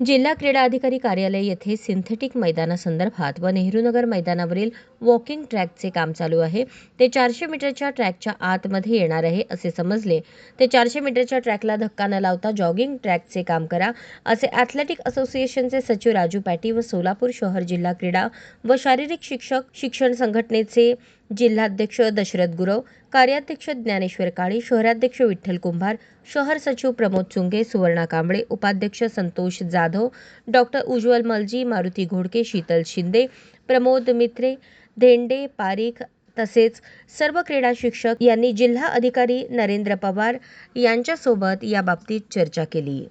जिल्हा क्रीडा अधिकारी कार्यालय येथे सिंथेटिक मैदानासंदर्भात व नेहरूनगर मैदानावरील वॉकिंग ट्रॅकचे काम चालू आहे. ते चारशे मीटरच्या ट्रॅकच्या आतमध्ये येणार आहे असे समजले. ते चारशे मीटरच्या ट्रॅकला धक्का न लावता जॉगिंग ट्रॅकचे काम करा असे ॲथलेटिक असोसिएशनचे सचिव राजू पॅटी व सोलापूर शहर जिल्हा क्रीडा व शारीरिक शिक्षक शिक्षण संघटनेचे जिल्हाध्यक्ष दशरथ गुरव कार्याध्यक्ष ज्ञानेश्वर काळे शहराध्यक्ष विठ्ठल कुंभार शहर सचिव प्रमोद चुंगे सुवर्णा कांबळे उपाध्यक्ष संतोष जाधव डॉक्टर उज्ज्वल मलजी मारुती घोडके शीतल शिंदे प्रमोद मित्रे धेंडे पारीख तसेच सर्व क्रीडा शिक्षक यांनी जिल्हा अधिकारी नरेंद्र पवार यांच्यासोबत याबाबतीत चर्चा केली.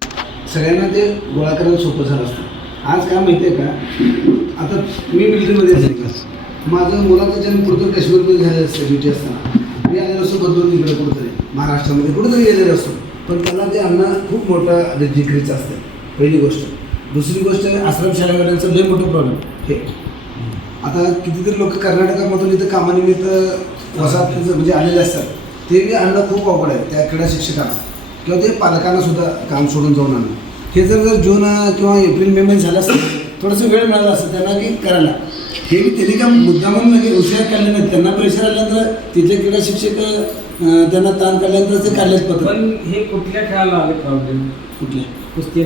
सगळ्यांना ते गोळा करायला सोपं झालं असतं. आज काय माहिती आहे का? आता मी मिलिटरीमध्ये असेल माझं मुलाचा जन्म कुठं काश्मीरमध्ये झालेला असतं ड्युटी असताना. मी आलेलो असतो बदलून इकडे कुठंतरी. महाराष्ट्रामध्ये कुठंतरी गेलेलो असतो. पण त्याला ते अन्न खूप मोठं जिकरीचं असतं. पहिली गोष्ट. दुसरी गोष्ट आश्रम आश्रमशाळेवाल्यांचं लय मोठं प्रॉब्लेम हे. आता कितीतरी लोक कर्नाटकामधून इथं कामानिमित्त वसाहत म्हणजे आलेले असतात. ते बी आणणं खूप अवघड आहे. त्या क्रीडा शिक्षकांना. किंवा ते पालकांना सुद्धा काम सोडून जाऊन आणणं. हे जर जर जून किंवा एप्रिल मे मध्ये झालं असतं थोडंसं वेळ मिळाला असतं त्यांना की करायला. हे बी त्यांनी का मुद्दामून म्हणजे उशिरा काढले नाही. त्यांना प्रेशर आल्यानंतर तिथे क्रीडा शिक्षक त्यांना ताण काढल्यानंतर ते काढलेच पत्र. पण हे कुठल्या खेळाला आले प्रॉब्लेम कुठले? कुस्ती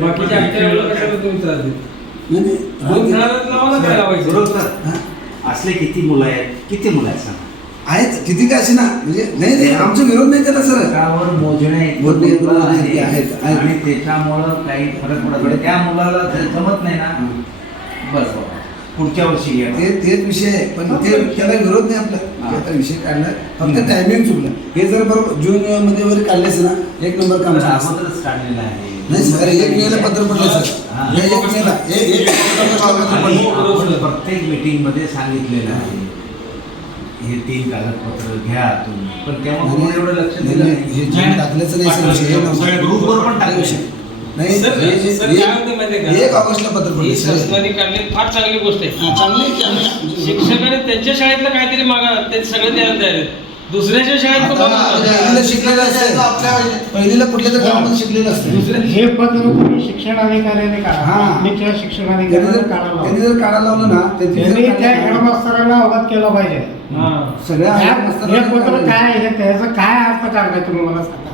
बाकीच्या खेळाला कशाला तुम्ही त्रास देता? नाही नाही. दोन खेळाला लावायला काय लावायचं. बरोबर हा? असले किती मुलं आहेत? किती मुलं आहेत सांगा आहेत किती काय असे ना? म्हणजे नाही नाही आमचा विरोध नाही त्याला सर. त्यावर मोजणे आहेत. आणि त्याच्यामुळं काही फरक पडत त्या मुलाला जमत नाही ना पुढच्या वर्षी घ्या. ते तेच विषय आहे. पण ते त्याला विरोध नाही आपला. हा. त्याचा विषय काढला फक्त टायमिंग चुकलं. हे जर बरोबर जून मध्ये वगैरे काढलेच ना एक नंबर काम. अगोदरच काढलेलं आहे. नाही सर एक मेला पत्र पडलं सर. एक मेला एक प्रत्येक मीटिंगमध्ये सांगितलेलं आहे. हे तीन कागदपत्र घ्या तुम्ही. पण कोणी एवढं लक्ष दिलं हे टाकल्याचं नाही सर हे. ग्रुपवर पण टाकले. नाही सर, हे सर, हे- काय होतं माहिती आहे का? एक ऑगस्टला पत्र ही पडले सर शासनाने काढलेली फार चांगली गोष्ट आहे हा, चांगलं आहे की आम्ही- शिक्षकाने त्यांच्या शाळेतलं काहीतरी मागा ते सगळं द्यायला तयार आहेत दुसऱ्याच्या शाळेत आता. पहिलीला शिकलेलं असतं पहिलीला कुठल्या तरी गावामध्ये शिकलेलं असतं दुसऱ्या हे पत्र तुम्ही शिक्षण अधिकाऱ्याने काढा हा. आपल्या शिक्षण त्यांनी अधिकाऱ्याने जर त्यांनी. जर लावलं ना त्यांची जर त्यांनी त्या लावलं- हेडमास्तरांना अवगत केलं पाहिजे हा. सगळ्या हे पत्र. काय आहे त्याचा काय अर्थ काढलाय तुम्ही मला सांगा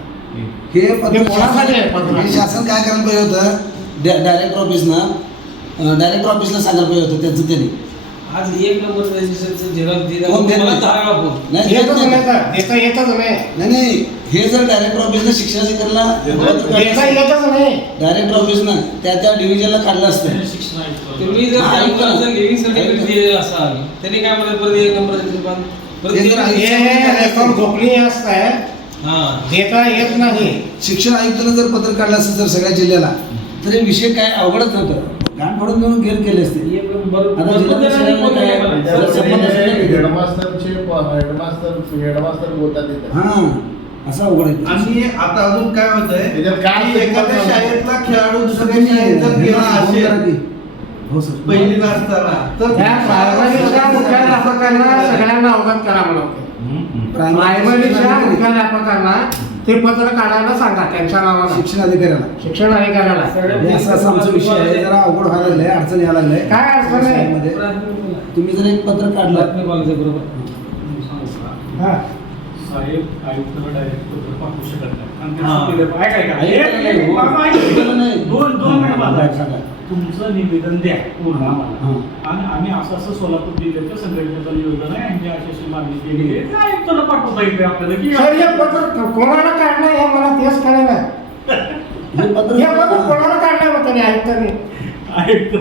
हे पत्र हे कोणासाठी आहे पत्र? हे शासन काय करायला पाहिजे होतं डायरेक्टर ऑफिसनं डायरेक्टर ऑफिसला सांगायला पाहिजे होतं त्यांचं त्यांनी आज एक नंबर रजिस्टरचं झेरॉक्स दिला कोण देत मला नाही? नाही देत येतच नाही. नाही तर देता येतच नाही नाही नाही हे जर डायरेक्टर ऑफिसनं शिक्षणाधिकाऱ्याला देता येतच नाही डायरेक्टर ऑफिसनं त्या त्या डिव्हिजनला काढलं असतं तुम्ही जर हा, त्या ऐका. मुलाचं लिव्हिंग सर्टिफिकेट दिलेलं असाल त्यांनी काय म्हणत परत एक नंबर परत ते जर दिलं. हे रक्कम झोपली असताय हा देता येत नाही. शिक्षण आयुक्तानं जर पत्र काढलं असतं तर सगळ्या जिल्ह्याला तर हे विषय काय अवघडच नव्हतं गाण फोडून घेऊन गेम केले असते. एक बरोबर- आता जिल्हा बरोबर जणांनी परिषदेला बोललेलं काय- आहे मला. जरा सर, संबंध असेल ना तिथे. हेडमास्टरचे हेडमास्टर हेडमास्टर बोलतात तिथे हा असं अवघड आहे. आणि आता अजून काय त्याच्यात एखाद्या कोण शाळेतला खेळाडू दुसऱ्या शाळेत जर गेला असेल. हो सर पहिली असताना तर त्या प्रायमरीच्या मुख्याध्यापकांना सगळ्यांना अवगत करा म्हणून प्रायमरीच्या मुख्याध्यापकांना ते पत्र काढायला सांगा त्यांच्या नावानं शिक्षण अधिकाऱ्याला. शिक्षण अधिकाऱ्याला. असं असं आमचा विषय आहे जरा अवघड व्हायला लागलाय अडचण यायला लागलाय. काय अडचण आहे? तुम्ही जर एक पत्र काढलं. बघायचं बरोबर. हा. साहेब आयुक्ताला डायरेक्ट पत्र पाठवू शकत नाही. हा. हा. तुमचं निवेदन द्या पूर्ण. हा. आम्हाला. आणि आम्ही असं असं सोलापूर जिल्ह्याच्या संघटनेचं निवेदन आहे आणि अशी अशी मागणी केली आहे. ते आयुक्ताला पाठवता येते आपल्याला? की सर हे पत्र कोणाला काढलं हे मला तेच कळलं हे पत्र कोणाला काढलं होतं त्याने आयुक्तांनी आयुक्त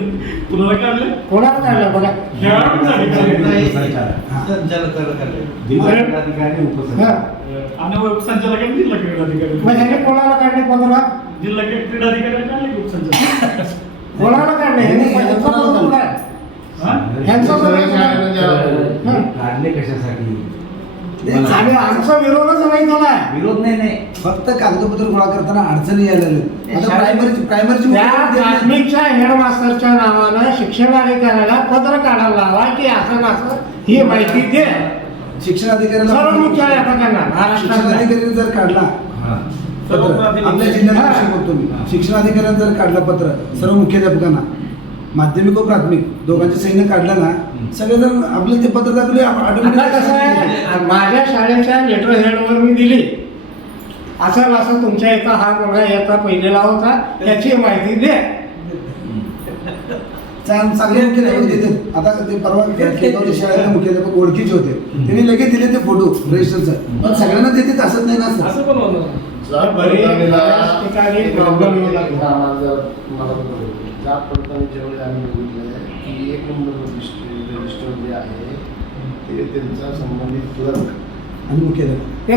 कुणाला काढलं? कोणाला काढलं? बघा. आणि उपसंचालकांनी जिल्हा ह्याने कोणाला काढले पत्र? जिल्हा क्रीडाधिकारी काढले की उपसंचालक. कोणाला काढले? ह्याने? हा? हं. काढले? कशासाठी? नाही, आणि आमचा विरोधच नाही झाला. विरोध नाही नाही. फक्त कागदपत्र गोळा करताना अडचणी यायला लागल्या. आता शाळेत- प्रायमरी प्रायमरीची त्या प्राथमिकच्या हेडमास्टरच्या नावानं शिक्षण अधिकाऱ्याला पत्र काढायला लावा की असं न असं ही माहिती दे. शिक्षण सर्व अधिकाऱ्याला मुख्याध्यापकांना शिक्षण अधिकारी जर काढला आपल्या जिल्ह्यात करतो मी? शिक्षण अधिकाऱ्यांनी जर काढलं पत्र सर्व मुख्याध्यापकांना माध्यमिक व प्राथमिक दोघांचे सैन्य काढलं ना सगळेजण आपलं ते पत्र दाखवले आता कसं आहे? माझ्या शाळेच्या लेटर हेडवर मी दिली. असं असं तुमच्या इथं हा मुलगा याचा पहिलेला होता याची माहिती दे चांगले आता ते परवा मुख्याध्यापक ओळखीचे होते. त्यांनी लगेच दिले ते फोटो रजिस्टरचं पण सगळ्यांना देते असत नाही ना असं पण होणार जर बरी बऱ्याच ठिकाणी प्रॉब्लेम येऊ लागला. जात पडताना ज्यावेळी आम्ही बघितलं की एक नंबर रजिस्टर रजिस्टर जे आहे ते त्यांचा संबंधित क्लर्क आणि मुख्याध्यापक.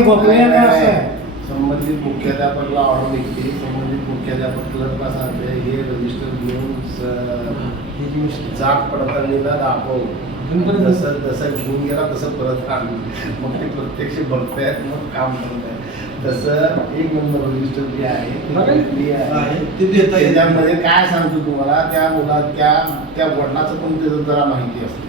संबंधित मुख्याध्यापकाला ऑर्डर निघते संबंधित मुख्याध्यापक क्लर्कला सांगते हे रजिस्टर घेऊन जात पडताळणीला दाखव. जसं जसं घेऊन गेला तसं परत आण मग ते प्रत्यक्ष बघतायत मग काम करतायत. तसं एक नंबर रजिस्टर जे आहे ते आहे आहे, ते देता येईल. त्याच्यामध्ये काय सांगतो तुम्हाला त्या मुला त्या त्या वडिलाचं पण त्याचं जरा माहिती असते